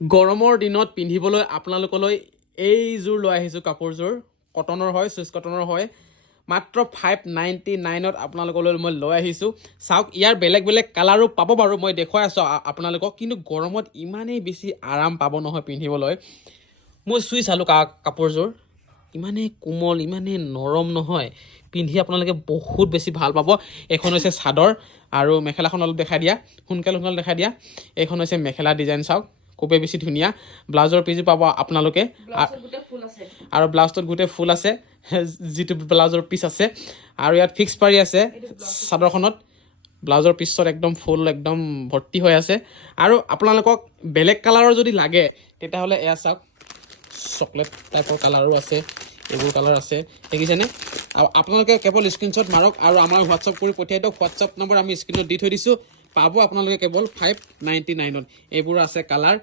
গৰমৰ দিনত পিন্ধিবলৈ আপোনালোকলৈ এইযোৰ লৈ আহিছোঁ কাপোৰযোৰ কটনৰ হয় চুইচ কটনৰ হয় মাত্ৰ 599ত আপোনালোকলৈ মই লৈ আহিছোঁ চাওক ইয়াৰ বেলেগ বেলেগ কালাৰো পাব বাৰু মই দেখুৱাই আছোঁ আপোনালোকক কিন্তু গৰমত ইমানেই বেছি আৰাম পাব নহয় পিন্ধিবলৈ মই চুই চালোঁ কাপোৰযোৰ ইমানেই কোমল ইমানেই নৰম নহয় পিন্ধি আপোনালোকে বহুত বেছি ভাল পাব এখন হৈছে চাদৰ আৰু মেখেলাখন অলপ দেখাই দিয়া সোনকালে দেখাই দিয়া এইখন হৈছে মেখেলা ডিজাইন চাওক খুবেই বেছি ধুনীয়া ব্লাউজৰ পিচো পাব আপোনালোকে আৰু ব্লাউজটোত গোটেই ফুল আছে যিটো ব্লাউজৰ পিচ আছে আৰু ইয়াত ফিক্স পাৰি আছে চাদৰখনত ব্লাউজৰ পিছত একদম ফুল একদম ভৰ্তি হৈ আছে আৰু আপোনালোকক বেলেগ কালাৰৰ যদি লাগে তেতিয়াহ'লে এয়া চাওক চকলেট টাইপৰ কালাৰো আছে এইবোৰ কালাৰ আছে দেখিছেনে আৰু আপোনালোকে কেৱল স্ক্ৰীনশ্বট মাৰক আৰু আমাৰ হোৱাটছআপ কৰি পঠিয়াই দিয়ক হোৱাটছআপ নম্বৰ আমি স্ক্ৰীনত দি থৈ দিছোঁ পাব আপোনালোকে কেৱল 599ত এইবোৰ আছে কালাৰ